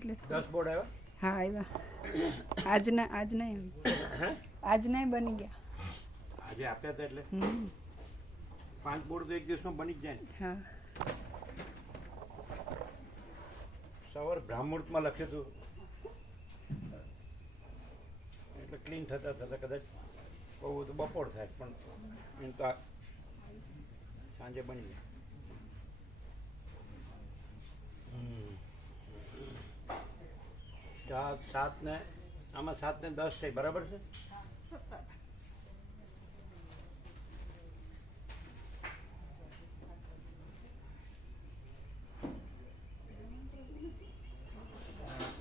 એટલે 10 બોર્ડ આવ્યા. હા આવ્યા. આજ નહીં આજ નહીં બની ગયા. આજે આપ્યા હતા એટલે 5 બોર્ડ તો એક દિવસમાં બની જ જાય ને. હા સવાર બ્રાહ્મુહૂર્તમાં લખ્યું હતું એટલે ક્લીન થતા થતા કદાચ બહુ તો બપોર થાય પણ એમ તો સાંજે બની જાય. સાત ને આમાં 7 ને 10 છે બરાબર છે.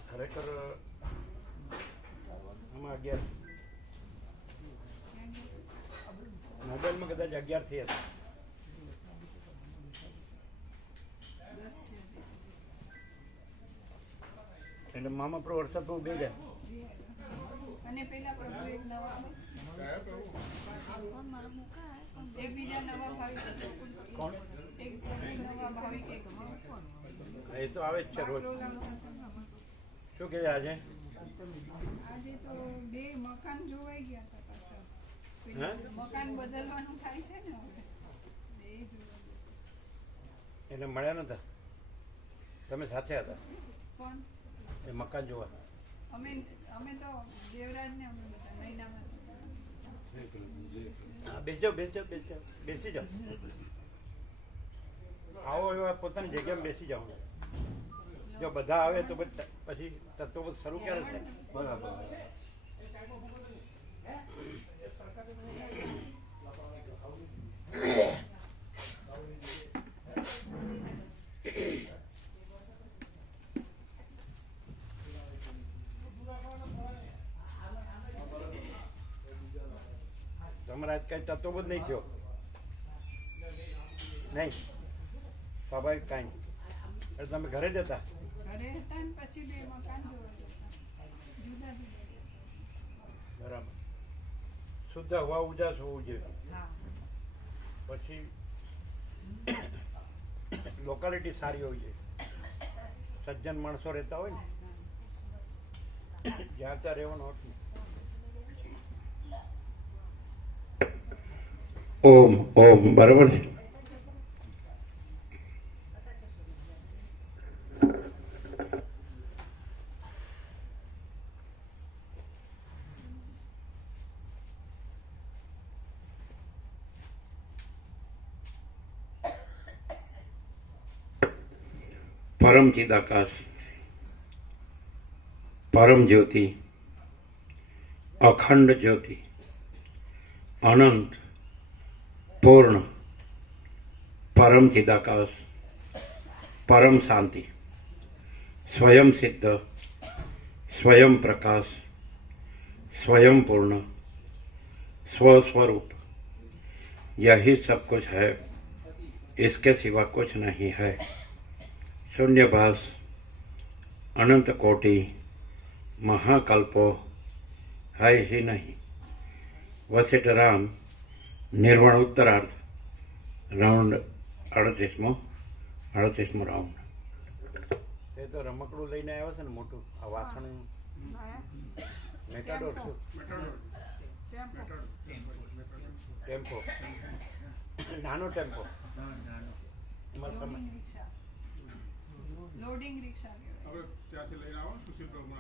ખરેખર આમાં 11 મોબાઈલમાં કદાચ 11 થી હતા. એટલે મામા પર વરસાદ બહુ બે જાય. અને પેલા પ્રભુ એક નવા એક બીજા નવા ભાવિક કોણ એક નવા ભાવિક એક એ તો આવે જ છે રોજ. શું કહે આજે આજે તો 2 મકાન જોવાઈ ગયા હતા પાછા. હે મકાન બદલવાનું થાય છે ને હવે 2 એને મળ્યા નતા. તમે સાથે હતા કોણ એ મકાન જોવા. અમે તો દેવરાજ ને અમે બધા નૈનામાં. હા બેસી જાઓ. આવો એવા પોતાની જગ્યામાં બેસી જાઓ. જો બધા આવે તો પછી તત્વો શરૂ ક્યારે થાય. બરાબર. તમારે આજ કઈ તત્વ જ નહીં થયો નહીં સ્વાભાવિક કાંઈ એટલે તમે ઘરે જ હતા. ઘરે હતા ને પછી 2 મકાન જોવા જતા જુદા જુદા. બરાબર. શુદ્ધ હવા ઉજાસ હોવું જોઈએ. પછી લોકાલિટી સારી હોવી જોઈએ. સજ્જન માણસો રહેતા હોય ને જ્યાં ત્યાં રહેવાનો હોત ને. ઓમ ઓમ બરાબર છે. પરમ ચિદાકાશ, પરમ જ્યોતિ, અખંડ જ્યોતિ, અનંત પૂર્ણ, પરમ ચિદાકાશ, પરમ શાंति, स्वयं सिद्ध, स्वयं प्रकाश, स्वयं पूर्ण, स्वस्वरूप, यही सब कुछ है, इसके सिवा कुछ नहीं है. शून्यभास, अनंत कोटि, महाकल्पो है ही नहीं. वशिष्ठ राम निर्वाण उत्तरार्ध રાઉન્ડ 38મો રાઉન્ડ. એ તો રમકડું લઈને આવ્યો છે ને મોટું આ વાસણ મેટાડોર ટેમ્પો નાનો ટેમ્પો લોડિંગ રિક્ષા ત્યાંથી લઈને આવો સુશીલ પ્રભુ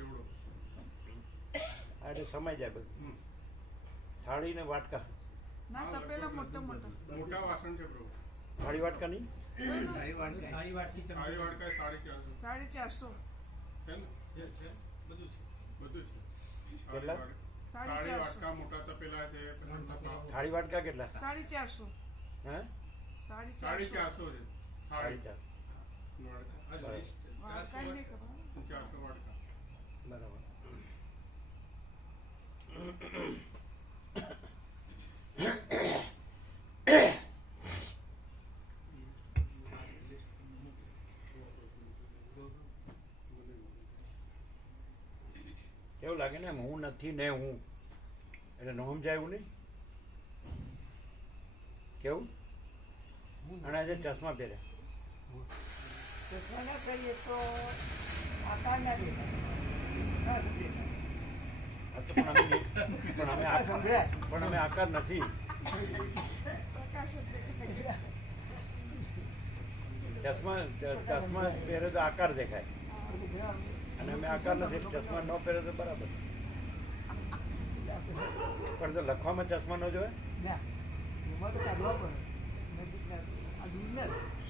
એવડો એટલે સમય જાય બધું. થાળી ને વાટકા ના તપેલા મોટા વાસણ છે પ્રભુ. થાળી વાટકા નહીં. સારી વાટકા 450. બધું છે. કેટલા સારી વાટકા મોટા તપેલા છે. થાળી વાટકા કેટલા? 450. હે 450 છે. 450 બરાબર. કેવું લાગે ને હું નથી ને હું એટલે ન સમજાય એવું નહીં. કેવું અને આજે ચશ્મા પહેર્યા તો કહીએ તો હા, તો પણ અમે આકાર નથી. ચશ્મા પહેરે તો આકાર દેખાય, અને અમે આકાર નથી. ચશ્મા ન પહેરે તો બરાબર, પણ તો લખવામાં ચશ્મા ન જોવે.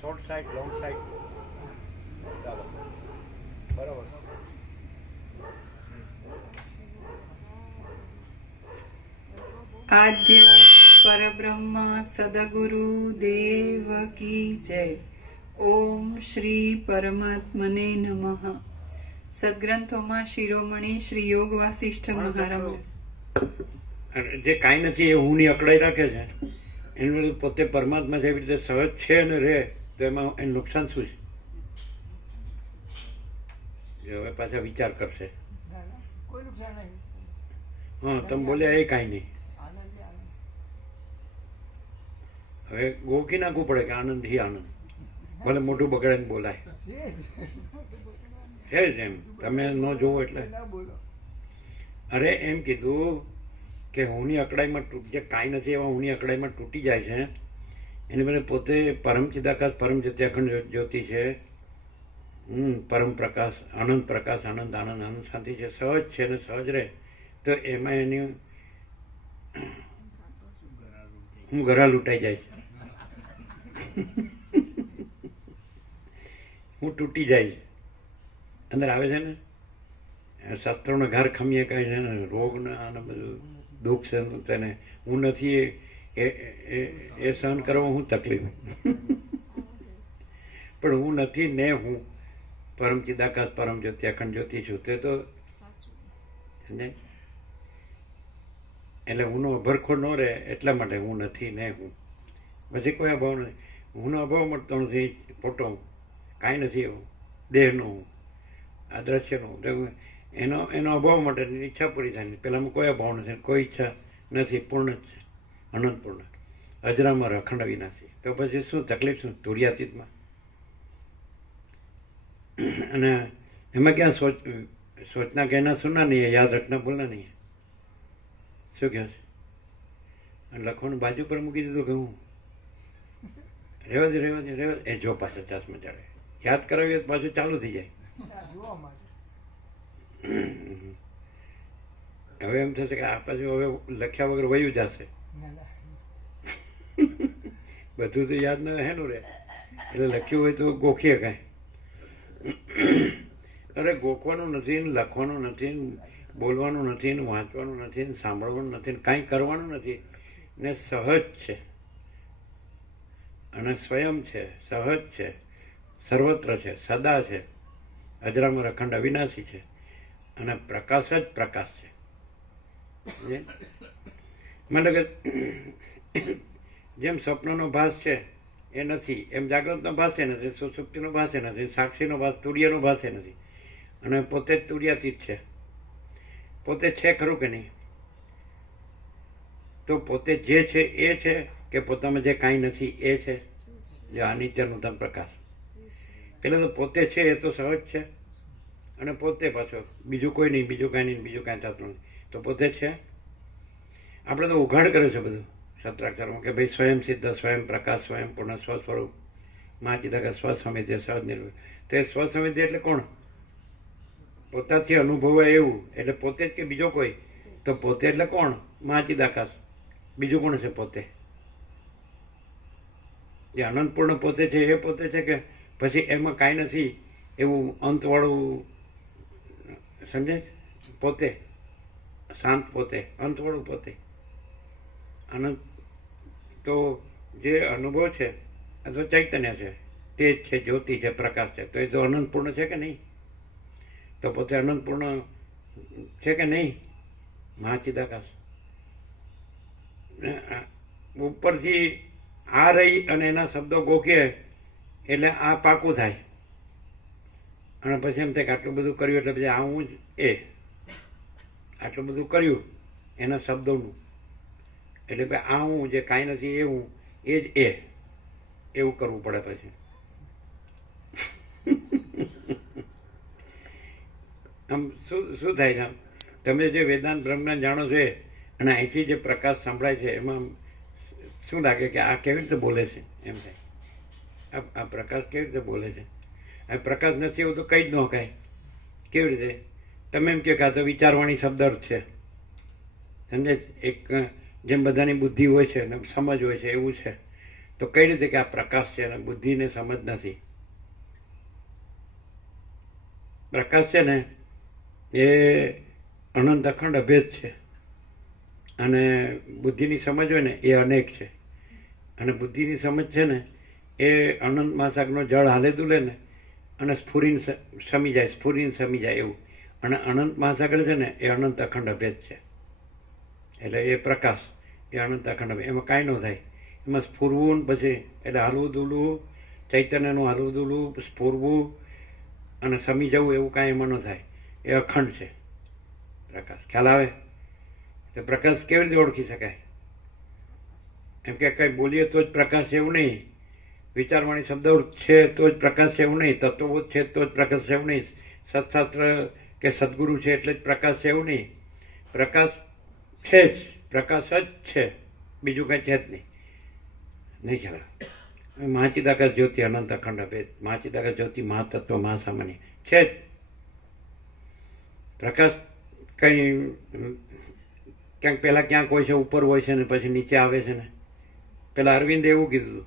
શોર્ટ સાઇડ, લોંગ સાઇડ, ચાલો બરાબર. આદ્ય પરબ્રહ્મ સદગુરુ દેવ કી જય. ઓમ શ્રી પરમાત્મને નમઃ. સદગ્રંથોમાં શિરોમણી શ્રી યોગ વાસિષ્ઠ મહારાજ. જે કાંઈ નથી એ હુંની અકળાઈ રાખે છે, એનું પોતે પરમાત્મા છે એવી રીતે સહજ છે અને રહે, તો એમાં એનું નુકસાન શું છે? હવે પાછા વિચાર કરશે. હા, તમે બોલ્યા એ કાંઈ નહીં. હવે ગોખી નાખવું પડે કે આનંદ ही આનંદ, ભલે મોઢું બગડે બોલાય છે જ એમ. તમે ન જોવો એટલે. અરે એમ કીધું કે હુંની અકડાઈમાં જે કાંઈ નથી એવા હુંની અકડાઈમાં તૂટી જાય છે, એની બદલે પોતે પરમ ચિદાકાશ પરમ જત્યાખંડ જ્યોતિ છે, પરમ પ્રકાશ, આનંદ પ્રકાશ, આનંદ આનંદ આનંદ શાંતિ છે, સહજ છે ને સહજ રહે, તો એમાં એની હું ઘરા લૂંટાઈ જાય છે, હું તૂટી જાય અંદર આવે છે ને. શાસ્ત્રોના ઘર ખમીએ કહે છે ને, રોગના અને બધું દુઃખ છે તેને હું નથી એ સહન કરવા હું તકલીફ. પણ હું નથી ને હું પરમ ચિદાકાશ પરમ જ્યોતિ અખંડ જ્યોતિ છું, તે તો સમજાય. એટલે હુંનો અભરખો ન રહે એટલા માટે હું નથી ને હું. પછી કોઈ અભાવ નથી, હુંનો અભાવ મળતો નથી, ફોટો કાંઈ નથી એવું, દેહનો હું, આ દ્રશ્યનો એનો અભાવ માટે ઈચ્છા પૂરી થાય. પેલામાં કોઈ અભાવ નથી, કોઈ ઈચ્છા નથી, પૂર્ણ જ છે, અનંતપૂર્ણ, અજરામર, અખંડ વિનાશી. તો પછી શું તકલીફ, શું તુર્યાતીતમાં? અને એમાં ક્યાં સોચના કહેના સુના નહીં, યાદ રખના ભૂલના નહીં. શું કહે છે? અને લખવાનું બાજુ પર મૂકી દીધું કે હું રેવા દે રેવા દે રેવા દે. એ જો પાછા ચશ્મા ચડે, યાદ કરાવીએ તો પાછું ચાલુ થઈ જાય. હવે એમ થશે કે આ પાછું હવે લખ્યા વગર વયું જશે. બધું તો યાદ ન હેનું રહે, એટલે લખ્યું હોય તો ગોખીએ કાંઈ. અરે ગોખવાનું નથી ને, લખવાનું નથી ને, બોલવાનું નથી ને, વાંચવાનું નથી ને, સાંભળવાનું નથી ને, કાંઈ કરવાનું નથી ને, સહજ છે અને સ્વયં છે, સહજ છે, સર્વત્ર છે, સદા છે, અજરામર અખંડ અવિનાશી છે, અને પ્રકાશ જ પ્રકાશ છે. મને કે જેમ સ્વપ્નનો ભાસ છે એ નથી, એમ જાગ્રતનો ભાસ એ નથી, સુષુપ્તિનો ભાસ એ નથી, સાક્ષીનો ભાસ, તુર્યનો ભાસ એ નથી, અને પોતે જ તુર્યાતીત છે. પોતે છે ખરું કે નહીં? તો પોતે જે છે એ છે કે પોતામાં જે કાંઈ નથી એ છે, જે અનિત્ય નૂતન પ્રકાશ. એટલે તો પોતે છે એ તો સહજ છે, અને પોતે પાછો બીજું કોઈ નહીં, બીજું કાંઈ નહીં, બીજું કાંઈ થતું નથી, તો પોતે છે. આપણે તો ઉઘાડ કર્યો છે બધું સત્રાક્ષરમાં કે ભાઈ સ્વયં સિદ્ધ, સ્વયં પ્રકાશ, સ્વયં પૂર્ણ, સ્વસ્વરૂપ, મા ચિદાકાશ, સ્વસમિધ્ય, સહજ નિર્ભય. તે સ્વસમિધ્ય એટલે કોણ? પોતાથી અનુભવાય એવું, એટલે પોતે જ કે બીજો કોઈ? તો પોતે એટલે કોણ? મા ચિદાકાશ. બીજું કોણ છે પોતે? જે અનંતપૂર્ણ પોતે છે એ પોતે છે કે પછી એમાં કાંઈ નથી એવું અંતવાળું, સમજે? પોતે શાંત, પોતે અંતવાળું, પોતે અનંત. તો જે અનુભવ છે અથવા ચૈતન્ય છે તે જ છે, જ્યોતિ છે, પ્રકાશ છે, તો એ તો અનંતપૂર્ણ છે કે નહીં? તો પોતે અનંતપૂર્ણ છે કે નહીં? મહાચિદાકાશ. ઉપરથી આ રહી અને એના શબ્દો ગોખીએ એટલે આ પાકું થાય, અને પછી એમ થાય કે આટલું બધું કર્યું એટલે પછી આ હું જ એ, આટલું બધું કર્યું એના શબ્દોનું, એટલે આ હું જે કાંઈ નથી એ હું, એ જ એ, એવું કરવું પડે પછી. આમ શું થાય છે આમ તમે જે વેદાંત બ્રહ્મજ્ઞાન જાણો છો અને અહીંથી જે પ્રકાશ સંભળાય છે એમાં શું લાગે કે આ કેવી રીતે બોલે છે એમ થાય આ પ્રકાશ કેવી રીતે બોલે છે આ પ્રકાશ નથી એવું તો કંઈ જ ન કાંઈ કેવી રીતે તમે એમ કહો કે આ તો વિચારવાણી શબ્દ અર્થ છે સમજે એક જેમ બધાની બુદ્ધિ હોય છે ને સમજ હોય છે એવું છે તો કઈ રીતે કે આ પ્રકાશ છે અને બુદ્ધિને સમજ નથી પ્રકાશ છે ને એ અનંત અખંડ અભેદ છે અને બુદ્ધિની સમજ હોય ને એ અનેક છે અને બુદ્ધિની સમજ છે ને એ અનંત મહાસાગરનો જળ હાલે દુલે ને અને સ્ફુરીને સમી જાય એવું અને અનંત મહાસાગર છે ને એ અનંત અખંડ અભેદ છે એટલે એ પ્રકાશ એ અનંત અખંડ અભેદ એમાં કાંઈ ન થાય એમાં સ્ફુરવું ને પછી એટલે હલવું દુલવું ચૈતન્યનું હલવું દુલવું સ્ફુરવું અને સમી જવું એવું કાંઈ એમાં ન થાય એ અખંડ છે પ્રકાશ ખ્યાલ આવે તો પ્રકાશ કેવી રીતે ઓળખી શકાય એમ કે કંઈ બોલીએ તો જ પ્રકાશ છે એવું નહીં વિચારવાણી શબ્દ છે તો જ પ્રકાશ છે એવું નહીં તત્વબોધ છે તો જ પ્રકાશ છે એવું નહીં સત્શાસ્ત્ર કે સદગુરુ છે એટલે જ પ્રકાશ છે એવું નહીં પ્રકાશ છે જ પ્રકાશ જ છે બીજું કંઈ છે જ નહીં ખ્યાલ આવે મહાચિદાકાશ જ્યોતિ અનંત અખંડ અભેદ મહાચિદાકાશ જ્યોતિ મહાતત્વ મહાસામાન્ય છે જ પ્રકાશ કંઈ ક્યાંક પહેલાં ક્યાંક હોય છે ઉપર હોય છે ને પછી નીચે આવે છે ને પેલા અરવિંદે એવું કીધું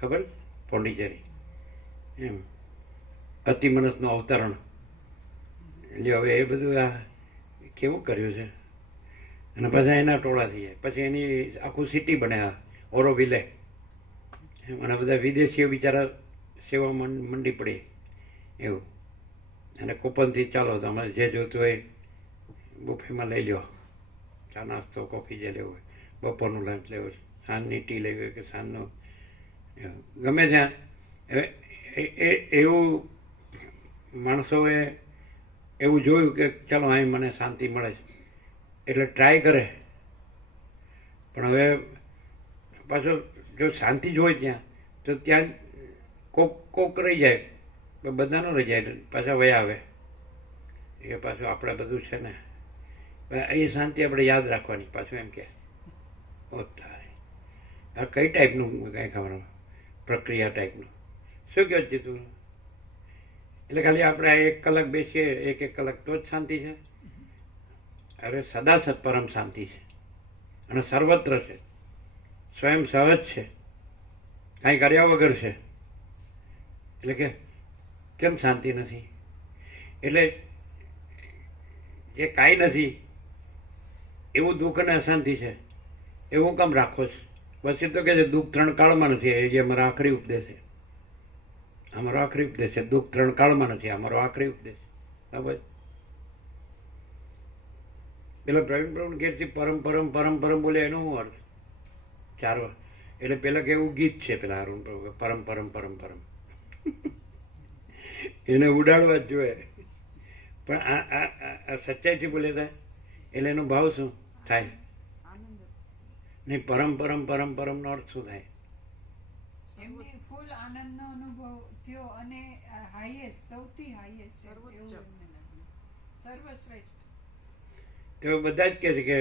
ખબર પોંડિચેરી એમ અતિમનસનું અવતરણ એટલે હવે એ બધું આ કેવું કર્યું છે અને પછી એના ટોળા થઈ જાય પછી એની આખું સિટી બને આ ઓરોવિલે એમ અને બધા વિદેશીઓ બિચારા સેવા મંડી પડી એવું અને કૂપનથી ચાલો તમારે જે જોતું હોય બુફેમાં લઈ લો ચા નાસ્તો કોફી જે લેવું હોય બપોરનું લંચ લેવું સાંજની ટી લેવી હોય કે સાંજનો ગમે ત્યાં હવે એવું માણસોએ એવું જોયું કે ચાલો અહીં મને શાંતિ મળે છે એટલે ટ્રાય કરે પણ હવે પાછો જો શાંતિ જ હોય ત્યાં તો ત્યાં કોક રહી જાય બધા ન રહી જાય પાછા વયા આવે એ પાછું આપણે બધું છે ને એ શાંતિ આપણે યાદ રાખવાની પાછું એમ કે આ કઈ ટાઈપનું કાંઈ ખબર પ્રક્રિયા ટાઈપનું શું કહો જીતું એટલે ખાલી આપણે 1 કલાક બેસીએ 1 કલાક તો જ શાંતિ છે અરે સદા સત્પરમ શાંતિ છે અને સર્વત્ર છે સ્વયં સહજ છે કાંઈ કર્યા વગર છે એટલે કે કેમ શાંતિ નથી એટલે જે કાંઈ નથી એવું દુઃખ અને અશાંતિ છે એવું કેમ રાખો છો બસ એ તો કે છે દુઃખ 3 કાળમાં નથી એ જે અમારો આખરી ઉપદેશ છે અમારો આખરી ઉપદેશ છે દુઃખ 3 કાળમાં નથી અમારો આખરી ઉપદેશ બરાબર પેલા પ્રવીણ પ્રભુ ઘેરથી પરમ પરમ પરમ પરમ બોલે એનો શું અર્થ 4 વાર એટલે પેલા કે એવું ગીત છે પેલા અરુણ પ્રભુ પરમ પરમ પરમ પરમ એને ઉડાડવા જ જોઈએ પણ આ સચ્ચાઈથી બોલે થાય એટલે એનો ભાવ શું થાય નહીં પરમ પરમ પરમ પરમનો અર્થ શું થાય એમને ફૂલ આનંદનો અનુભવ થયો અને સૌથી હાઈએસ્ટ સર્વશ્રેષ્ઠ તો બધા જ કહે છે કે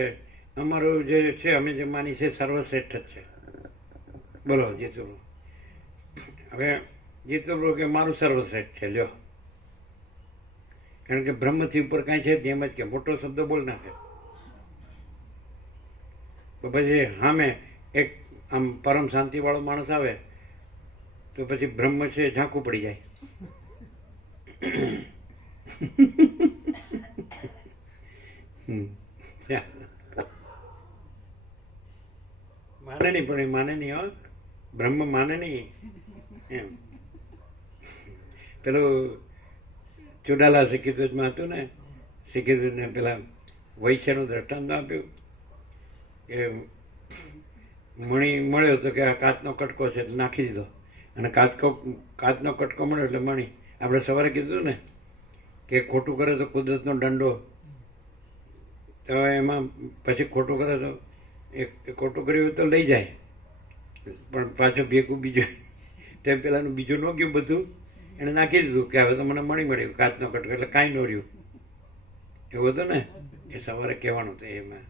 અમારું જે છે અમે જે માની છે સર્વશ્રેષ્ઠ જ છે બોલો જીતુભાઈ હવે જીતુભાઈ કે મારું સર્વશ્રેષ્ઠ છે લ્યો કારણ કે બ્રહ્મથી ઉપર કાંઈ છે એમ જ કે મોટો શબ્દ બોલ નાખે તો પછી સામે એક આમ પરમ શાંતિવાળો માણસ આવે તો પછી બ્રહ્મ છે ઝાંખું પડી જાય માને નહીં પણ એ માને નહીં હો બ્રહ્મ માને નહીં એમ પેલું ચુડાલા શીખીદુજમાં હતું ને શીખીદુજને પેલા વૈશ્યનું દ્રષ્ટાંત આપ્યું કે મણી મળ્યો તો કે આ કાચનો કટકો છે એટલે નાખી દીધો અને કાચનો કટકો મળ્યો એટલે મણી આપણે સવારે કીધું ને કે ખોટું કરે તો કુદરતનો દંડો તો એમાં પછી ખોટું કરે તો એ ખોટું કર્યું તો લઈ જાય પણ પાછું ભેગું બીજું તેમ પેલાનું બીજું ન ગયું બધું એણે નાખી દીધું કે હવે તો મને મળી મળ્યું કાચનો કટકો એટલે કાંઈ ન રહ્યું એવું હતું ને એ સવારે કહેવાનું હતું એમાં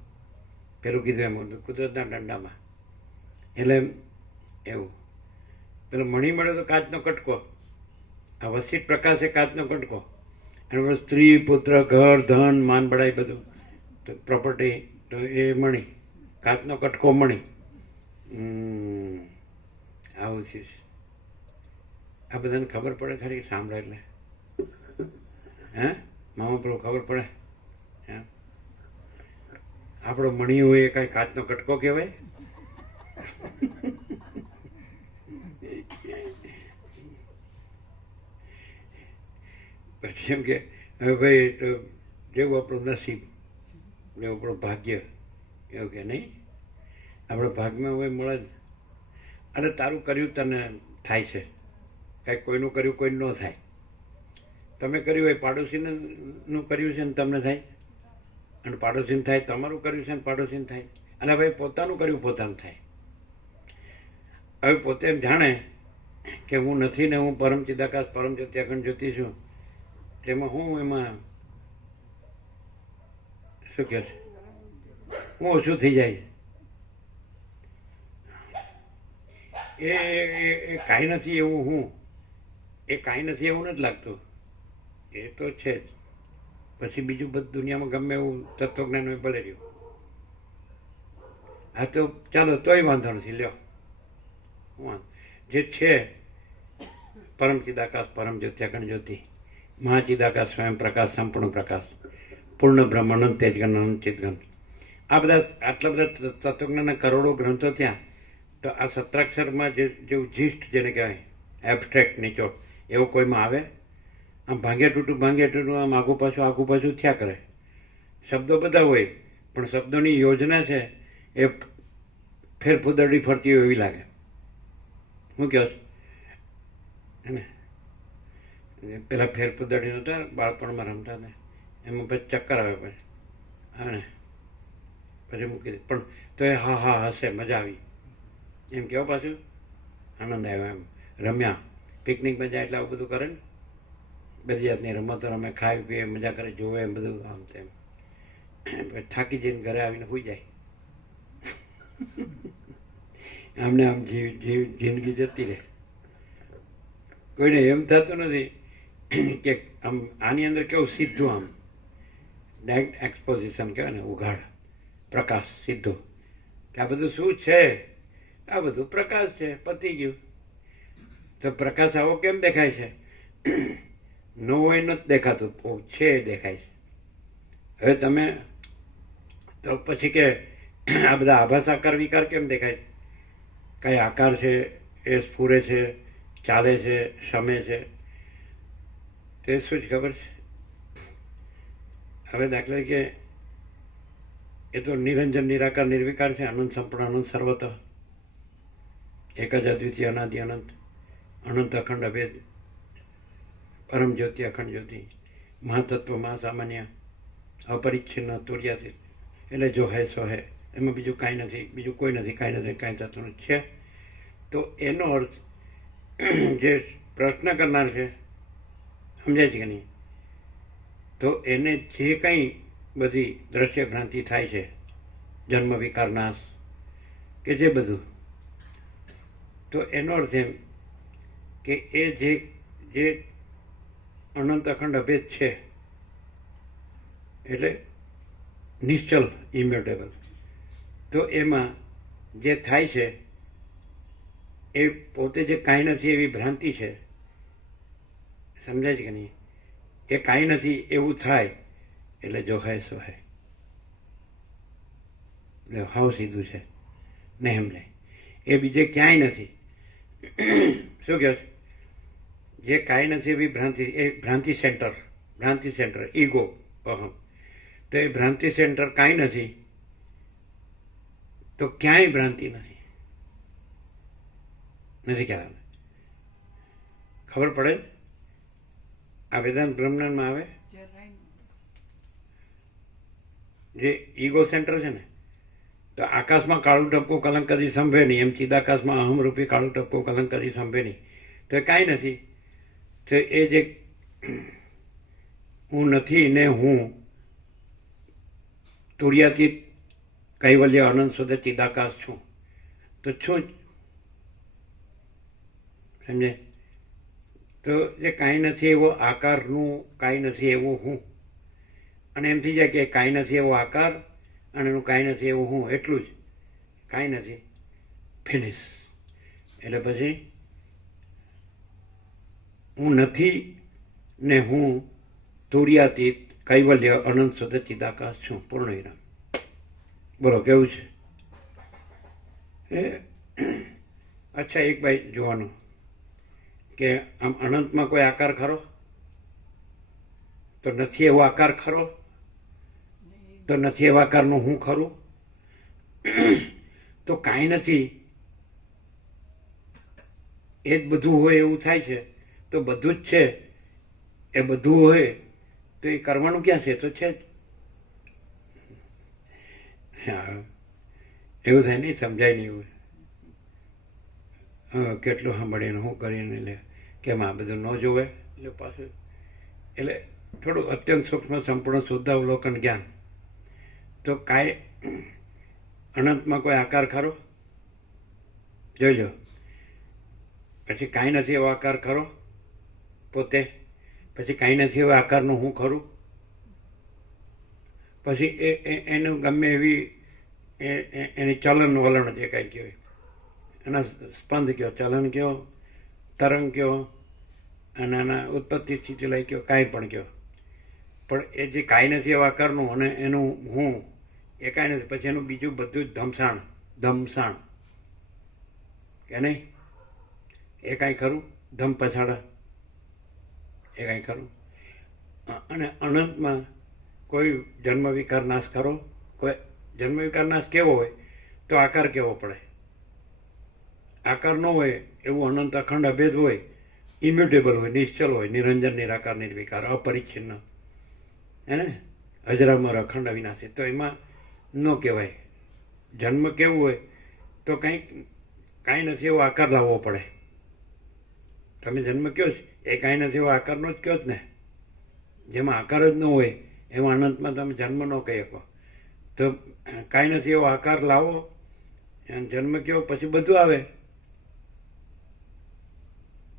પેલું કીધું એમ હતું કુદરતના દંડામાં. એટલે એવું પેલો મણી મળ્યો તો કાચનો કટકો, આ વસીત પ્રકાશ એ કાચનો કટકો, અને પછી સ્ત્રી પુત્ર ઘર ધન માન બળાઈ બધું તો પ્રોપર્ટી તો એ મણી, કાચનો કટકો મણી. આવું છે. આ બધાને ખબર પડે ખરી સાંભળે એટલે? હે મામા પેલું ખબર પડે? હે આપણો મણી હોય એ કાંઈ કાચનો કટકો કહેવાય? પછી એમ કે હવે ભાઈ તો જેવું આપણું નસીબ જેવું આપણું ભાગ્ય, એવું કે નહીં આપણા ભાગમાં હોય મળે જ. અને તારું કર્યું તને થાય છે, કાંઈ કોઈનું કર્યું કોઈ ન થાય. તમે કર્યું હોય પાડોશીનું કર્યું છે ને તમને થાય, અને પાડોશીને થાય તમારું કર્યું છે ને પાડોશીને થાય, અને ભાઈ પોતાનું કર્યું પોતાનું થાય. હવે પોતે એમ જાણે કે હું નથી ને હું પરમ ચિદાકાશ પરમ જ્યોતિ અખંડ જ્યોતિ છું, તેમાં હું એમાં શું કહે છે હું ઓછું થઈ જાય. એ કાંઈ નથી એવું હું, એ કાંઈ નથી એવું નથી લાગતું, એ તો છે જ. પછી બીજું બધું દુનિયામાં ગમે એવું તત્વજ્ઞાન હોય ભલે રહ્યું. હા તો ચાલો તોય વાંધો નથી, લ્યો જે છે પરમ ચિદાકાશ પરમ જ્યોતિ અખંડ જ્યોતિ મહાચિદાકાશ સ્વયં પ્રકાશ સંપૂર્ણ પ્રકાશ પૂર્ણ બ્રહ્મ અનંત તેજગન અનંત ચિતગન. આ બધા આટલા બધા તત્વજ્ઞાનના કરોડો ગ્રંથો ત્યાં, તો આ સત્રાક્ષરમાં જેવું જીષ્ટ જેને કહેવાય એબસ્ટ્રેક્ટ નીચો એવો કોઈમાં આવે? આમ ભાંગે તૂટું આમ આગું પાછું થયા કરે. શબ્દો બધા હોય પણ શબ્દોની યોજના છે એ ફેરફુદરડી ફરતી હોય એવી લાગે. શું કહો છો? એને પેલા ફેરફુદરડી નહોતા બાળપણમાં રમતા ને એમાં પછી ચક્કર આવે, પછી હા ને પછી મૂકી દે. પણ તો એ હા હા હશે, મજા આવી એમ કહો, પાછું આનંદ આવ્યો એમ. રમ્યા પિકનિકમાં જાય એટલે આવું બધું કરે ને, બધી જાતની રમતો રમે, ખાય પીએ મજા કરે, જોવે એમ બધું આમ તેમ. થાકી જઈને ઘરે આવીને સૂઈ જાય. આમને આમ જિંદગી જતી રહે. કોઈને એમ થતું નથી કે આમ આની અંદર કેવું સીધું આમ ડાયરેક્ટ એક્સપોઝિશન કહેવાય ને, ઉઘાડ પ્રકાશ સીધો કે આ બધું શું છે, આ બધું પ્રકાશ છે, પતી ગયું. તો પ્રકાશ આવો કેમ દેખાય છે? ન હોય નથી દેખાતું, છે દેખાય છે. હવે તમે તો પછી કે આ બધા આભાસ આકાર વિકાર કેમ દેખાય છે? કાંઈ આકાર છે એ સ્ફુરે છે, ચાલે છે, શમે છે, તે શું જ ખબર છે? હવે દાખલા તરીકે એ તો નિરંજન નિરાકાર નિર્વિકાર છે, અનંત સંપૂર્ણ અનંત સર્વત, એક જ અદ્વિતીય અનાદિ અનંત અનંત અખંડ અભેદ પરમ જ્યોતિ અખંડ જ્યોતિ મહાતત્વ મહાસામાન્ય અપરિચ્છિન્ન તુર્યાતીત. એટલે જો હે સો હે, એમાં બીજું કાંઈ નથી, બીજું કોઈ નથી, કાંઈ નથી, કાંઈ થતું નથી છે. તો એનો અર્થ જે પ્રશ્ન કરનાર છે સમજાય છે કે નહીં? તો એને જે કંઈ બધી દ્રશ્ય ભ્રાંતિ થાય છે, જન્મ વિકાર નાશ કે જે બધું, તો એનો અર્થ એમ કે એ જે અનંત અખંડ અભેદ છે એટલે નિશ્ચલ ઇમ્યુટેબલ, તો એમાં જે થાય છે એ પોતે જે કાંઈ નથી એવી ભ્રાંતિ છે. સમજાય છે કે નહીં? એ કાંઈ નથી એવું થાય એટલે જો હે સો હે. એટલે હાવ સીધું છે, નહીં સમજાય. એ બીજે ક્યાંય નથી. શું કહે છે? જે કાંઈ નથી એવી ભ્રાંતિ, એ ભ્રાંતિ સેન્ટર ઈગો અહમ. તો એ ભ્રાંતિ સેન્ટર કાંઈ નથી, તો ક્યાંય ભ્રાંતિ નથી કહેતા. ખબર પડે? આ વેદાંત બ્રહ્માંડમાં આવે જે ઈગો સેન્ટર છે ને, તો આકાશમાં કાળું ટપકું કલંક કદી સંભે નહીં, એમ ચિદાકાશમાં અહમરૂપી કાળું ટપકું કલંક કદી સંભે નહીં. તો એ કાંઈ નથી. તો એ જે હું નથી ને હું, તુર્યાતીત કૈવલ્ય અનંત શુદ્ધ ચિદાકાશ છું તો છું જ. સમજે? તો જે કાંઈ નથી એવો આકારનું કાંઈ નથી એવું હું, અને એમ થઈ જાય કે કાંઈ નથી એવો આકાર અને એનું કાંઈ નથી એવું હું, એટલું જ, કાંઈ નથી, ફિનિશ. એટલે પછી હું નથી ને હું તુર્યાતીત કૈવલ્ય અનંત શુદ્ધ ચિદાકાશ છું. પૂર્ણ વિરામ. બોલો કેવું છે? અચ્છા, એક ભાઈ જોવાનું કે આમ અનંતમાં કોઈ આકાર ખરો? તો નથી એવો આકાર ખરો? તો નથી એવા આકારનું હું ખરું? તો કાંઈ નથી એ જ બધું હોય એવું થાય છે. તો બધું જ છે એ બધું હોય તો એ કરવાનું ક્યાં છે? તો છે જ. હા, એવું થાય નહીં, સમજાય નહીં એવું. કેટલું સાંભળીને હું કરીને લે કેમ આ બધું ન જોવે એટલે પાછું. એટલે થોડુંક અત્યંત સૂક્ષ્મ સંપૂર્ણ શુદ્ધ અવલોકન જ્ઞાન. તો કાંઈ અનંતમાં કોઈ આકાર ખરો? જોઈ લો. પછી કાંઈ નથી એવો આકાર ખરો પોતે? પછી કાંઈ નથી એવા આકારનું હું ખરું? પછી એનું ગમે એવી એની ચલન વલણ જે કાંઈ કહેવાય, એના સ્પંદ કયો, ચલન કયો, તરંગ કયો, અને એના ઉત્પત્તિ સ્થિતિ લઈ કયો, કાંઈ પણ કયો, પણ એ જે કાંઈ નથી એવા આકારનું અને એનું હું એ કાંઈ નથી. પછી એનું બીજું બધું જ ધમસાણ કે નહીં? એ કાંઈ ખરું? ધમ પછાડા એ કાંઈ ખરું? અને અનંતમાં કોઈ જન્મ વિકાર નાશ કરો? કોઈ જન્મ વિકાર નાશ કેવો હોય? તો આકાર કેવો પડે? આકાર ન હોય એવું અનંત અખંડ અભેદ હોય, ઇમ્યુટેબલ હોય, નિશ્ચલ હોય, નિરંજન નિરાકાર નિર્વિકાર અપરિચ્છિન્ન, હે ને, અજરામર અખંડ અવિનાશી. તો એમાં ન કહેવાય. જન્મ કેવું હોય તો કાંઈ નથી એવો આકાર લાવવો પડે. તમે જન્મ કયો છે એ કાંઈ નથી એવો આકારનો જ કયો જ ને. જેમાં આકાર જ ન હોય એમાં અનંતમાં તમે જન્મ ન કહી શકો. તો કાંઈ નથી એવો આકાર લાવો, જન્મ કયો, પછી બધું આવે.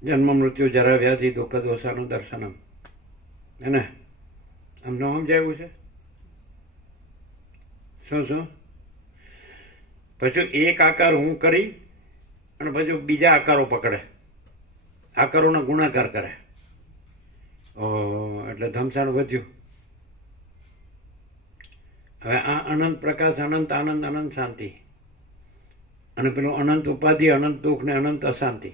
જન્મ મૃત્યુ જરા વ્યાધિ દુઃખ દોષાનું દર્શનમ, હે ને? આમ ન સમજાયું છે? શું પછી એક આકાર હું કરી અને પછી બીજા આકારો પકડે, આકારોના ગુણાકાર કરે. એટલે ધમસાણ વધ્યું. હવે આ અનંત પ્રકાશ, અનંત આનંદ, અનંત શાંતિ, અને પેલું અનંત ઉપાધિ, અનંત દુઃખ ને અનંત અશાંતિ.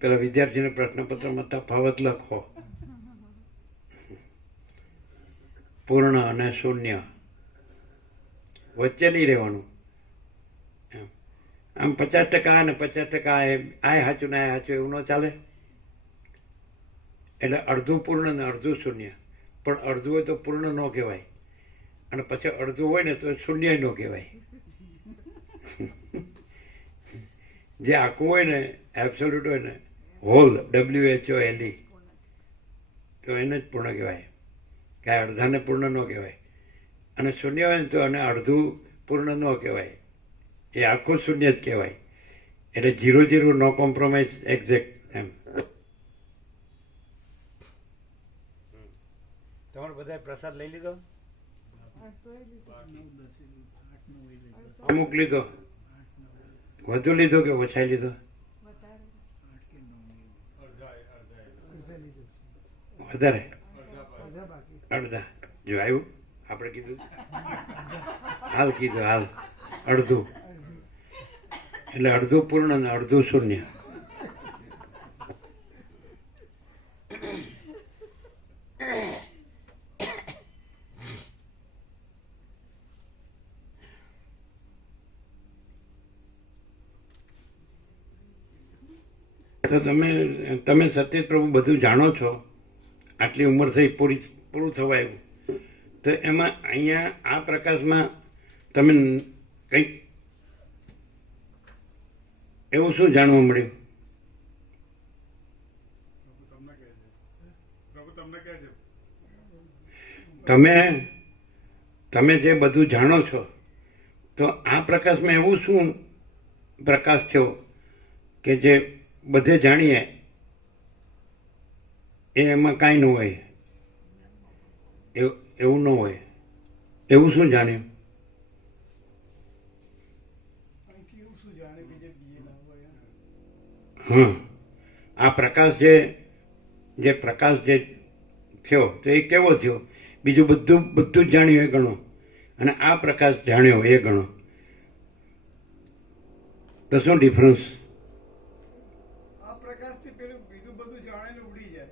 પેલા વિદ્યાર્થીને પ્રશ્નપત્રમાં તફાવત લખો. પૂર્ણ અને શૂન્ય વચ્ચે નહીં રહેવાનું. આમ 50% અને 50% આ સાચું ને આ સાચું એવું ન ચાલે. એટલે અડધું પૂર્ણ ને અડધું શૂન્ય. પણ અડધું હોય તો પૂર્ણ ન કહેવાય, અને પછી અડધું હોય ને તો શૂન્ય ન કહેવાય. જે આખું હોય ને, એબ્સોલ્યુટ હોય ને, હોલ, WHOLE, તો એને જ પૂર્ણ કહેવાય. કાંઈ અડધાને પૂર્ણ ન કહેવાય. અને શૂન્ય હોય ને તો અને અડધું પૂર્ણ ન કહેવાય, એ આખું શૂન્ય જ કહેવાય. એટલે 0 નો કોમ્પ્રોમાઇઝ એક્ઝેક્ટ એમ. તમારે બધા પ્રસાદ લઈ લીધો? અમુક લીધો? વધુ લીધો કે ઓછા લીધો? વધારે? અડધા. જો આવ્યું આપણે કીધું, હાલ કીધું, હાલ અડધું. એટલે અડધું પૂર્ણ ને અડધું શૂન્ય. તો તમે સત્ય પ્રભુ બધું જાણો છો, આટલી ઉંમર થઈ પૂરું થવા આવ્યું, તો એમાં અહીંયા આ પ્રકાશમાં તમે કંઈક એવું શું જાણવા મળ્યું? પ્રભુ તમને કહે છે તમે જે બધું જાણો છો તો આ પ્રકાશમાં એવું શું પ્રકાશ થયો કે જે બધે જાણીએ એમાં કાંઈ ન હોય, એવું ન હોય, એવું શું જાણ્યું? હા, આ પ્રકાશ જે પ્રકાશ જે થયો તો એ કેવો થયો? બીજું બધું જ જાણ્યું એ ગણો, અને આ પ્રકાશ જાણ્યો એ ગણો, તો શું ડિફરન્સ? આ પ્રકાશથી પેલું બીજું બધું જાણીને ઉડી જાય.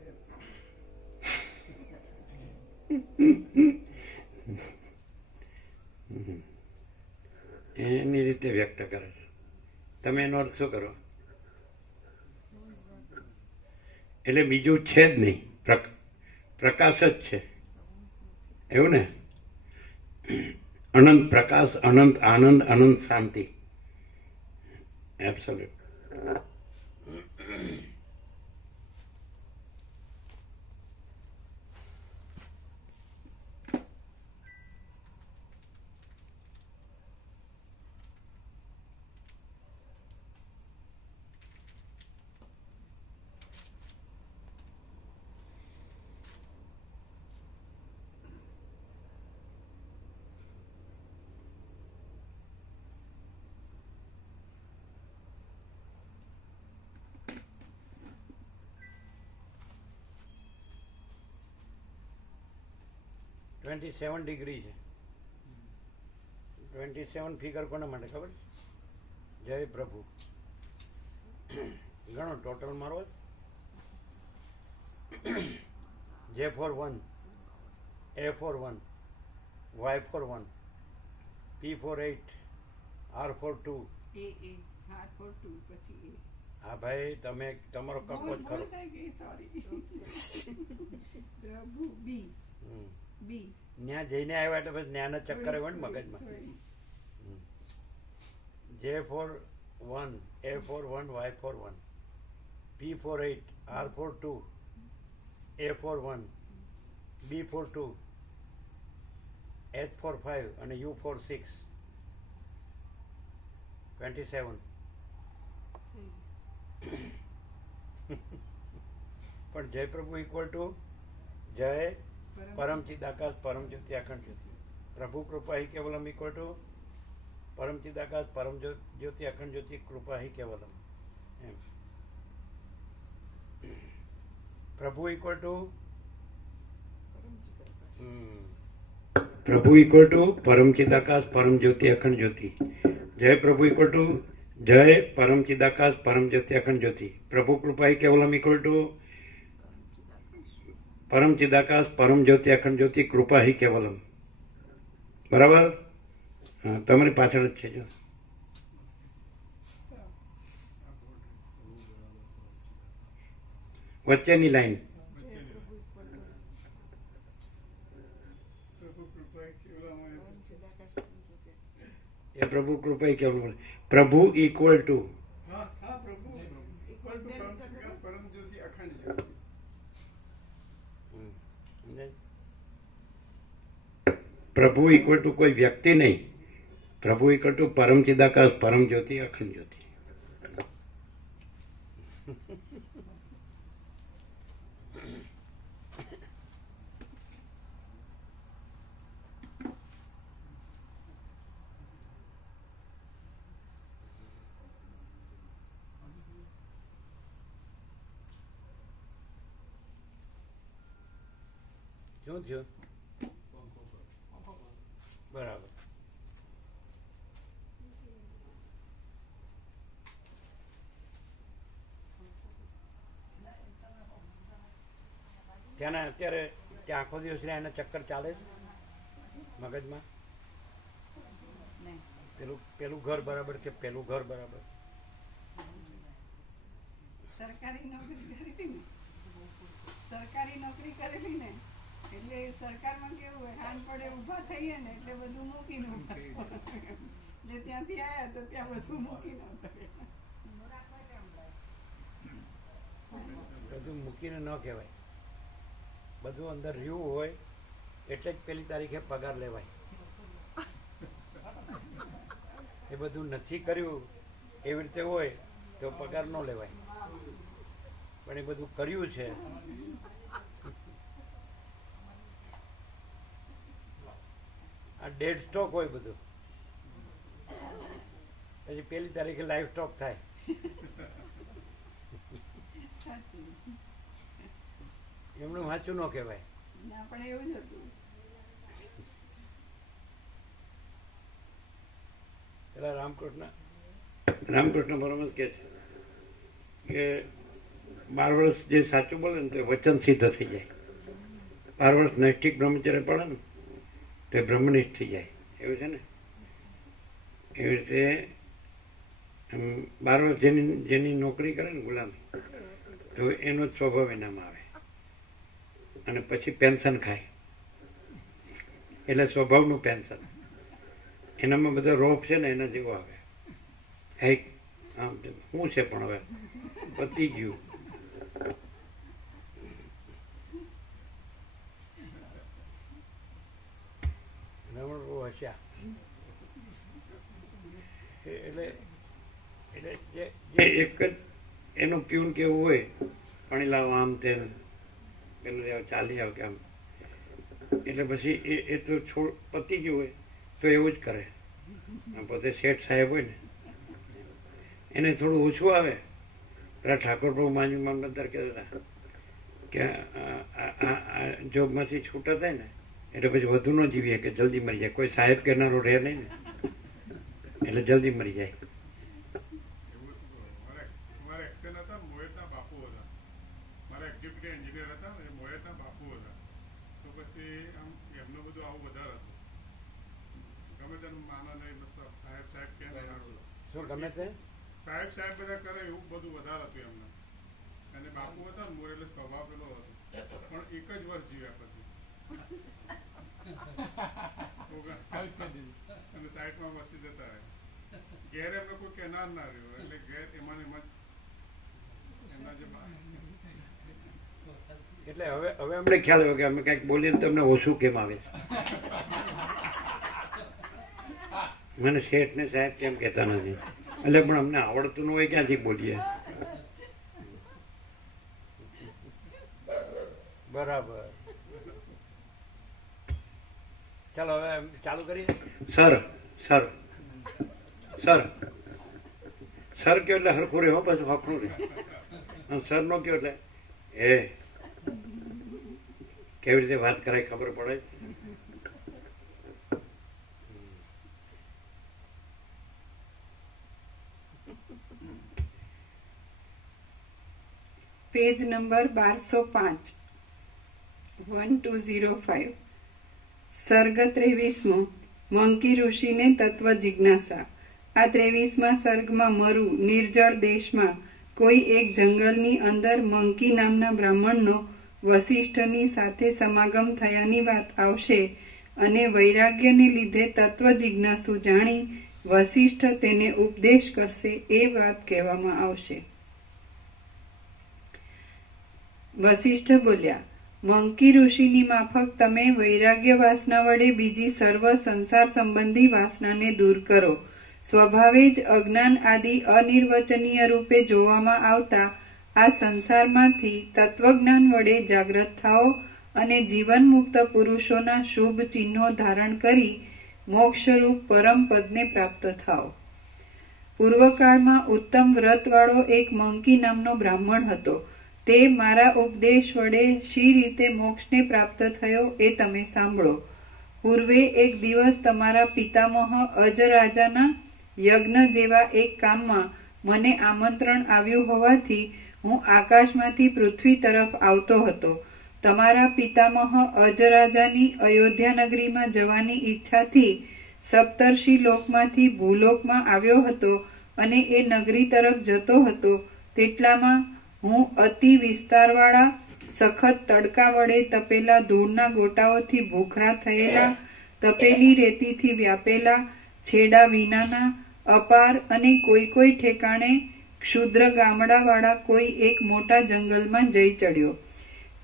એની રીતે વ્યક્ત કરે છે. તમે એનો અર્થ શું કરો? એટલે બીજું છે જ નહીં, પ્રકાશ જ છે, એવું ને? અનંત પ્રકાશ, અનંત આનંદ, અનંત શાંતિ. એબ્સોલ્યુટ. $27 ડિગ્રી છે. 27 ફિગર કોના માટે ખબર છે? જય પ્રભુ. ઘણો ટોટલ મારો J for 1, A for 1, Y for 1, P for 8, R for 2. R for 2 પછી હા ભાઈ, તમે તમારો કક્કો જ ખરો. સોરી. પ્રભુ બી બી ત્યાં જઈને આવ્યા એટલે પછી જ્ઞાન ચક્કર હોય ને મગજમાં. J for 1, A for 1, Y for 1, P for 8, R for 2, A for 1, B for 2, H for 5 અને U for 6. 27. પણ જય પ્રભુ ઇક્વલ ટુ જય પરમ ચિદાકાશ પરમ જ્યોતિ અખંડ જ્યોતિ. પ્રભુ કૃપા હિ કેવલમ ઇક્વલ ટુ પરમ ચિદાકાશ પરમ જ્યોતિ અખંડ જ્યોતિ કૃપા હિ કેવલમ. એમ પ્રભુ ઇક્વલ ટુ પરમ ચિદાકાશ પરમ જ્યોતિ અખંડ જ્યોતિ. જય પ્રભુ ઇક્વલ ટુ જય પરમ ચિદાકાશ પરમ જ્યોતિ અખંડ જ્યોતિ. પ્રભુ કૃપા હિ કેવલમ ઇક્વલ ટુ પરમ ચિદાકાશ પરમ જ્યોતિ અખંડ જ્યોતિ કૃપા હિ કેવલમ. બરાબર? હા, તમારી પાછળ જ છે. જો વચ્ચેની લાઈન એ પ્રભુ કૃપા કેવલમ. પ્રભુ ઇક્વલ ટુ હા હા, પ્રભુ ઇક્વલ ટુ પરમ જ્યોતિ અખંડ જ્યોતિ. પ્રભુ ઇક્વલ ટુ કોઈ વ્યક્તિ નહીં. પ્રભુ ઇક્વલ ટુ પરમ ચિદાકાશ પરમ જ્યોતિ અખંડ જ્યોતિ. શું થયું? બરાબર. ત્યાંના અત્યારે ત્યાં આખો દિવસ એના ચક્કર ચાલે છે મગજમાં. પેલું ઘર બરાબર કે પેલું ઘર બરાબર. સરકારી નોકરી કરેલી ને, સરકારી નોકરી કરેલી ને એટલે સરકારમાં કેવું હોય, હાન પડે ઊભા થઈએ ને એટલે બધું મૂકીને ઊભા એટલે ત્યાંથી આવ્યા તો ત્યાં બધું મૂકીને બધું મૂકીને ન કહેવાય. બધું અંદર રહ્યું હોય એટલે જ પેલી તારીખે પગાર લેવાય. એ બધું નથી કર્યું એવી રીતે હોય તો પગાર ન લેવાય, પણ એ બધું કર્યું છે. આ ડેડ સ્ટોક હોય બધું, પછી પેલી તારીખે લાઈવ સ્ટોક થાય. સાચું. એમનું સાચું ન કહેવાય. ના પણ એવું જ હતું. પેલા રામકૃષ્ણ પરમહંસ કહે છે કે 12 વર્ષ જે સાચું બોલે ને તો વચન સિદ્ધ થઈ જાય. 12 વર્ષ નૈષ્ઠિક બ્રહ્મચર્ય પડે ને તો એ બ્રહ્મનિષ્ઠ થઈ જાય. એવું છે ને, એવી રીતે 12 વર્ષ જેની નોકરી કરે ને ગુલામી, તો એનો જ સ્વભાવ એનામાં આવે, અને પછી પેન્શન ખાય એટલે સ્વભાવનું પેન્શન. એનામાં બધો રોપ છે ને એના જેવો આવે. એક આમ શું છે પણ હવે પતી ગયું. રમણ બહુ હસ્યા. એટલે જે એક જ એનું પ્યુન કેવું હોય, પાણી લાવો આમ તેમ પેલું ચાલી આવ કે આમ, એટલે પછી એ તો છોડ પતી ગયું હોય તો એવું જ કરે. પોતે શેઠ સાહેબ હોય ને એને થોડું ઓછું આવે. પેલા ઠાકોર પ્રભુ માંજી મામલતદાર કહેતા હતા કે આ જોબમાંથી છૂટા થાય ને એટલે પછી વધુ ન જીવીએ કે જલ્દી મરી જાય. કોઈ સાહેબ કહેનારો રહે નહીં ને એટલે જલ્દી મરી જાય. મારા એક્સેલ હતા, મોયેટના બાપુ હતા. મારા એક્ઝિક્યુટિવ એન્જિનિયર હતા, એ મોયેટના બાપુ હતા. તો પછી આમ એમનું બધું આવું વધારે હતું. ગમે તેનું માનો નહીં, બસ સાહેબ સાહેબ કે શું ગમે તે સાહેબ બધા કરે એવું બધું વધારે હતું એમને. અને બાપુ હતા ને મોર એટલે સ્વભાવ પેલો હતો, પણ એક જ વર્ષ જીવ્યા પછી અને સાઈડમાં વસી જતા રહે. ઘેર એમને કોઈ કહેનાર ના રહ્યો, એટલે ઘેર એમાં એમના જે એટલે હવે અમને ખ્યાલ આવ્યો કે અમે કંઈક બોલીએ તમને ઓછું કેમ આવે. મને શેઠ ને સાહેબ કેમ કહેતા નથી, એટલે પણ અમને આવડતું ન હોય ક્યાંથી બોલીએ. બરાબર, ચાલો હવે ચાલુ કરીએ. સર સર સર સર કયો એટલે હરખું રહે, હો પાછું હકરું રહે. સર નો કયો એટલે એ કેવી રીતે વાત કરાય ખબર પડે. Page number 1205, 1205. સર્ગ 23મો. મંકી ઋષિને તત્વ જિજ્ઞાસા. આ 23મા સર્ગમાં મરુ નિર્જળ દેશમાં કોઈ એક જંગલની અંદર મંકી નામના બ્રાહ્મણનો વસિષ્ઠની સાથે સમાગમ થયાની વાત આવશે, અને વૈરાગ્યને લીધે તત્વ જિજ્ઞાસુ જાણી વસિષ્ઠ તેને ઉપદેશ કરશે એ વાત કહેવામાં આવશે. વસિષ્ઠ બોલ્યા, મંકી ઋષિની માફક તમે વૈરાગ્ય વાસના વડે બીજી સર્વ સંસાર સંબંધી વાસનાને દૂર કરો. સ્વભાવે જ અજ્ઞાન આદિ અનિર્વચનીય રૂપે જોવામાં આવતા આ સંસારમાંથી તત્વજ્ઞાન વડે જાગ્રત થાઓ અને જીવન મુક્ત પુરુષોના શુભ ચિહ્નો ધારણ કરી મોક્ષરૂપ પરમ પદને પ્રાપ્ત થાઓ. પૂર્વકાળમાં ઉત્તમ વ્રતવાળો એક મંકી નામનો બ્રાહ્મણ હતો. તે મારા ઉપદેશ વડે શી રીતે મોક્ષને પ્રાપ્ત થયો એ તમે સાંભળો. પૂર્વે એક દિવસ તમારા પિતામહ અજ રાજાના યજ્ઞ જેવા એક કામમાં મને આમંત્રણ આવ્યું હોવાથી હું આકાશમાંથી પૃથ્વી તરફ આવતો હતો. તમારા પિતામહ અજ રાજાની અયોધ્યા નગરીમાં જવાની ઈચ્છાથી સપ્તર્ષિ લોકમાંથી ભૂલોકમાં આવ્યો હતો અને એ નગરી તરફ જતો હતો. તેટલામાં હું અતિ વિસ્તારવાળા સખત તડકા વડે તપેલા ધૂળના ગોટાઓથી ભૂખરા થયેલા, તપેલી રેતીથી વ્યાપેલા, છેડા વિનાના, અપાર અને કોઈ ઠેકાણે ક્ષુદ્ર ગામડાવાળા કોઈ એક મોટા જંગલમાં જઈ ચડ્યો.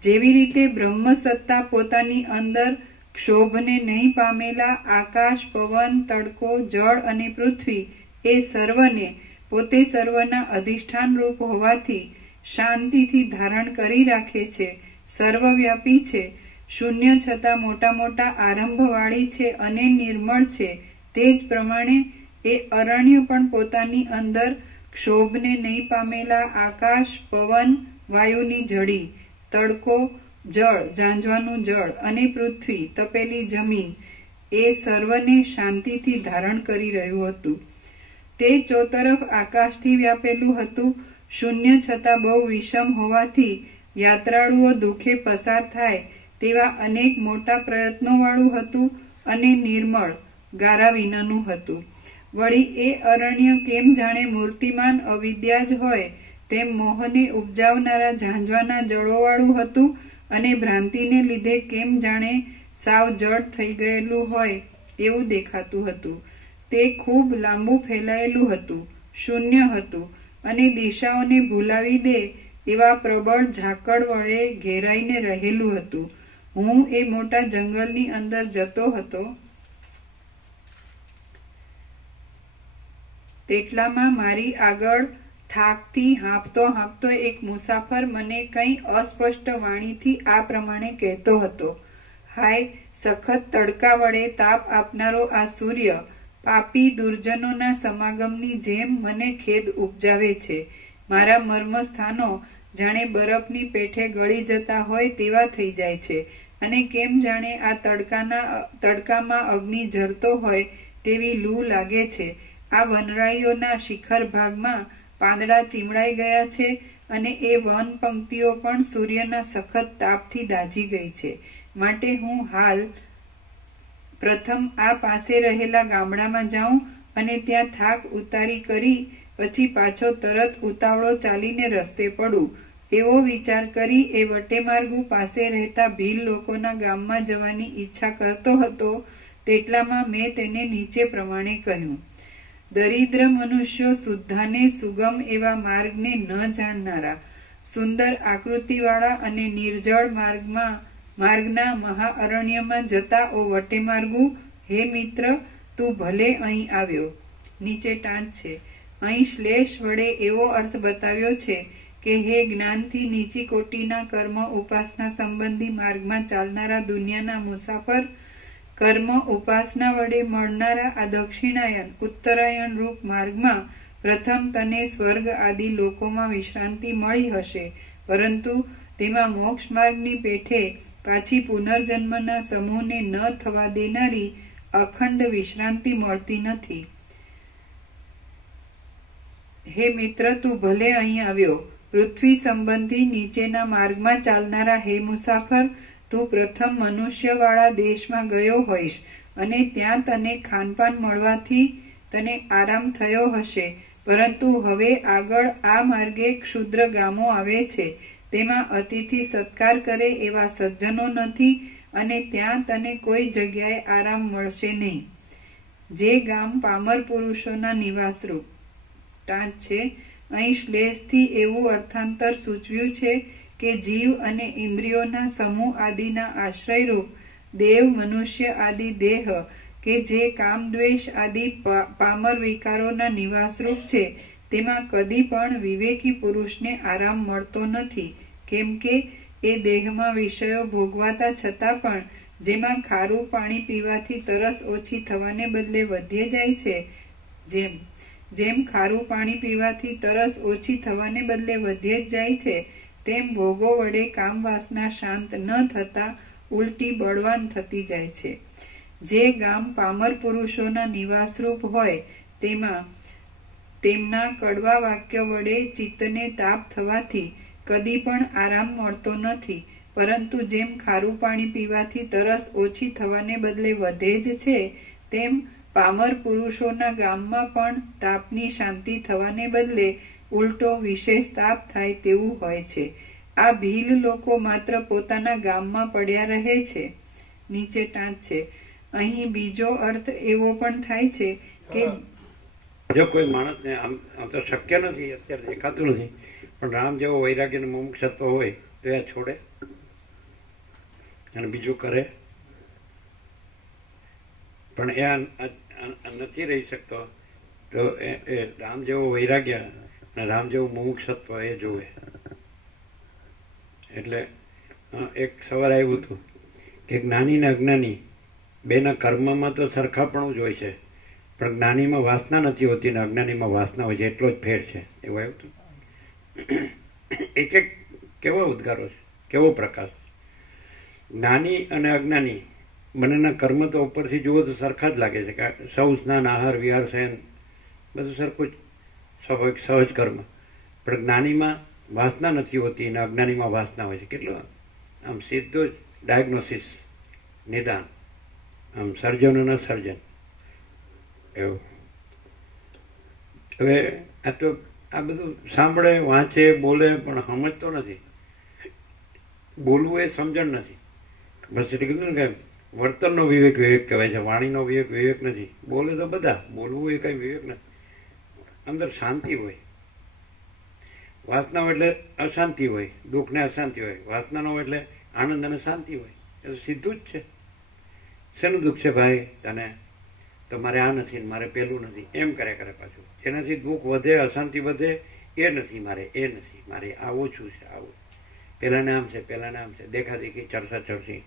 જેવી રીતે બ્રહ્મસત્તા પોતાની અંદર ક્ષોભને નહીં પામેલા આકાશ, પવન, તડકો, જળ અને પૃથ્વી એ સર્વને પોતે સર્વના અધિષ્ઠાન રૂપ હોવાથી શાંતિથી ધારણ કરી રાખે છે, સર્વવ્યાપી છે, શૂન્ય છતાં મોટા મોટા આરંભવાળી છે અને નિર્મળ છે. તે જ પ્રમાણે એ અરણ્ય પણ પોતાની અંદર ક્ષોભને નહીં પામેલા આકાશ, પવન, વાયુની ઝડી, તડકો, જળ, ઝાંઝવાનું જળ અને પૃથ્વી, તપેલી જમીન એ સર્વને શાંતિથી ધારણ કરી રહ્યું હતું. તે ચોતરફ આકાશથી વ્યાપેલું હતું. શૂન્ય છતાં બહુ વિષમ હોવાથી યાત્રાળુઓ દુઃખે પસાર થાય તેવા અનેક મોટા પ્રયત્નોવાળું હતું અને નિર્મળ, ગારા વિનાનું હતું. વળી એ અરણ્ય કેમ જાણે મૂર્તિમાન અવિદ્યા જ હોય તેમ મોહને ઉપજાવનારા ઝાંઝવાના જળોવાળું હતું અને ભ્રાંતિને લીધે કેમ જાણે સાવ જડ થઈ ગયેલું હોય એવું દેખાતું હતું. તે ખૂબ લાંબુ ફેલાયેલું હતું, શૂન્ય હતું અને દિશાઓને ભૂલાવી દે એવા પ્રબળ ઝાકળ વડે ઘેરાઈને રહેલું હતું. હું એ મોટા જંગલની અંદર જતો હતો તેટલામાં મારી આગળ થાકથી હાંફતો હાંફતો એક મુસાફર મને કંઈ અસ્પષ્ટ વાણીથી આ પ્રમાણે કહેતો હતો: હાય, સખત તડકા વડે તાપ આપનારો આ સૂર્ય પાપી દુર્જનોના સમાગમની જેમ મને ખેદ ઉપજાવે છે. મારા મર્મસ્થાનો જાણે બરફની પેઠે ગળી જતા હોય તેવા થઈ જાય છે અને કેમ જાણે આ તડકામાં અગ્નિ ઝરતો હોય તેવી લૂ લાગે છે. આ વનરાઈઓના શિખર ભાગમાં પાંદડા ચીમડાઈ ગયા છે અને એ વન પંક્તિઓ પણ સૂર્યના સખત તાપથી દાઝી ગઈ છે. માટે હું હાલ પ્રથમ આ પાસે રહેલા ગામડામાં જાઉં અને ત્યાં થાક ઉતારી કરી પછી પાછો તરત ઉતાવળો ચાલીને રસ્તે પડું એવો વિચાર કરી એ વટેમાર્ગુ પાસે રહેતા ભીલ લોકોના ગામમાં જવાની ઈચ્છા કરતો હતો. તેટલામાં મેં તેને નીચે પ્રમાણે કહ્યું: દરિદ્ર મનુષ્યો શુદ્ધાને સુગમ એવા માર્ગને ન જાણનારા, સુંદર આકૃતિવાળા અને નિર્જળ માર્ગના મહાઅરણ્યમાં જતા ઓ વટેમાર્ગુ, હે મિત્ર, તું ભલે અહીં આવ્યો. નીચે ટાંચ છે. અહીં શ્લેષ વડે એવો અર્થ બતાવ્યો છે કે હે જ્ઞાનથી નીચી કોટીના કર્મ ઉપાસના સંબંધી માર્ગમાં ચાલનારા દુનિયાના મુસાફર, કર્મ ઉપાસના વડે મળનારા આ દક્ષિણાયન ઉત્તરાયણ રૂપ માર્ગમાં પ્રથમ તને સ્વર્ગ આદિ લોકોમાં વિશ્રાંતિ મળી હશે, પરંતુ તેમાં મોક્ષ માર્ગની પેઠે પાછી પુનર્જન્મના સમૂહને ન થવા દેનારી અખંડ વિશ્રાંતિ મળતી નથી. હે મિત્ર, તું ભલે અહીં આવ્યો. પૃથ્વી સંબંધી નીચેના માર્ગમાં ચાલનારા હે મુસાફર, તું પ્રથમ મનુષ્યવાળા દેશમાં ગયો હોઈશ અને ત્યાં તને ખાનપાન મળવાથી તને આરામ થયો હશે, પરંતુ હવે આગળ આ માર્ગે ક્ષુદ્ર ગામો આવે છે. તેમાં અતિથિ સત્કાર કરે એવા સજ્જનો નથી અને ત્યાં તને કોઈ જગ્યાએ આરામ મળશે નહીં. જે ગામ પામર પુરુષોના નિવાસરૂપ ટાંચ છે. અહીં શ્લેષથી એવું અર્થાંતર સૂચવ્યું છે કે જીવ અને ઇન્દ્રિયોના સમૂહ આદિના આશ્રયરૂપ દેવ, મનુષ્ય આદિ દેહ કે જે કામ દ્વેષ આદિ પામર વિકારોના નિવાસરૂપ છે તેમાં કદી પણ વિવેકી પુરુષને આરામ મળતો નથી, કેમ કે એ દેહમાં વિષયો ભોગવાતા છતાં પણ જેમાં ખારું પાણી પીવાથી તરસ ઓછી થવાને બદલે વધે જાય છે, જેમ ખારું પાણી પીવાથી તરસ ઓછી થવાને બદલે વધે જ જાય છે, તેમ ભોગો વડે કામ વાસના શાંત ન થતા ઉલટી બળવાન થતી જાય છે. જે ગામ પામર પુરુષોના નિવાસરૂપ હોય તેમાં તેમના કડવા વાક્ય વડે ચિત્તને તાપ થવાથી કદી પણ આરામ મળતો નથી, પરંતુ જેમ ખારું પાણી પીવાથી તરસ ઓછી થવાને બદલે વધે જ છે, તેમ પામર પુરુષોના ગામમાં પણ તાપની શાંતિ થવાને બદલે ઉલટો વિશેષ તાપ થાય તેવું હોય છે. આ ભીલ લોકો માત્ર પોતાના ગામમાં પડ્યા રહે છે. નીચે ટાંચ છે. અહીં બીજો અર્થ એવો પણ થાય છે કે જો કોઈ માણસને આમ તો શક્ય નથી, અત્યારે દેખાતું નથી, પણ રામ જેવો વૈરાગ્યનું મુમુક્ષત્વ હોય તો એ છોડે અને બીજું કરે? પણ એ નથી રહી શકતો તો એ રામ જેવો વૈરાગ્ય અને રામ જેવું મુમુક્ષત્વ એ જોવે. એટલે એક સવાલ આવ્યું હતું કે જ્ઞાની ને અજ્ઞાની બેના કર્મમાં તો સરખાપણું જ હોય છે, પણ જ્ઞાનીમાં વાસના નથી હોતી ને અજ્ઞાનીમાં વાસના હોય છે, એટલો જ ફેર છે. એવું આવ્યું હતું. એક એક કેવો ઉદ્ગારો છે, કેવો પ્રકાશ. જ્ઞાની અને અજ્ઞાની બંનેના કર્મ તો ઉપરથી જુઓ તો સરખા જ લાગે છે કે સૌ સ્નાન આહાર વિહાર શયન બધું સરખું જ સ્વાભાવિક સહજ કર્મ, પણ જ્ઞાનીમાં વાસના નથી હોતી અને અજ્ઞાનીમાં વાસના હોય છે. કેટલું આમ સીધું જ ડાયગ્નોસિસ, નિદાન, આમ સર્જનોના સર્જન એવું. હવે આ તો આ બધું સાંભળે વાંચે બોલે પણ સમજતો નથી. બોલવું એ સમજણ નથી. બસ એટલે કીધું ને કે વર્તનનો વિવેક વિવેક કહેવાય છે, વાણીનો વિવેક વિવેક નથી. બોલે તો બધા, બોલવું એ કંઈ વિવેક નથી. અંદર શાંતિ હોય. વાસના હોય એટલે અશાંતિ હોય, દુઃખ ને અશાંતિ હોય. વાસના ન હોય એટલે આનંદ અને શાંતિ હોય. એ તો સીધું જ છે. શેનું દુઃખ છે ભાઈ તને? તો મારે આ નથી ને મારે પેલું નથી, એમ કર્યા કરે પાછું. એનાથી દુઃખ વધે, અશાંતિ વધે. એ નથી મારે, એ નથી મારે, આ ઓછું છે, આવું પેલાને આમ છે, પેલાને આમ છે, દેખાદેખી, ચર્ચા ચર્ચી,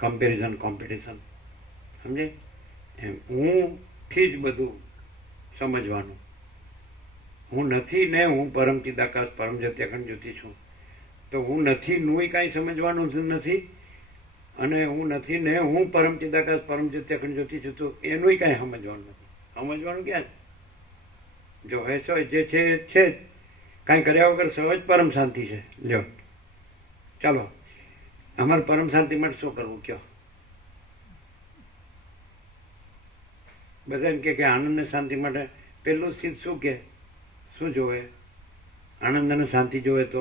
કમ્પેરિઝન, કોમ્પિટિશન. સમજે? એમ હુંથી જ બધું સમજવાનું. હું નથી ને હું પરમ ચિદાકાશ પરમ જ્યોતિ અખંડ જ્યોતિ છું. તો હું નથી નું કાંઈ સમજવાનું નથી, અને હું નથી ને હું પરમ ચિદાકાશ પરમ જ્યોતિ અખંડ જ્યોતિ છું તો એનું કાંઈ સમજવાનું નથી. સમજવાનું ક્યાં? જો હેસો જે છે જ, કાંઈ કર્યા વગર સહજ પરમ શાંતિ છે. લ્યો ચાલો, અમારે પરમ શાંતિ માટે શું કરવું કયો? બધા એમ કે આનંદ ને શાંતિ માટે પેલું સ્થિત શું કે શું જોવે? આનંદ અને શાંતિ જોવે તો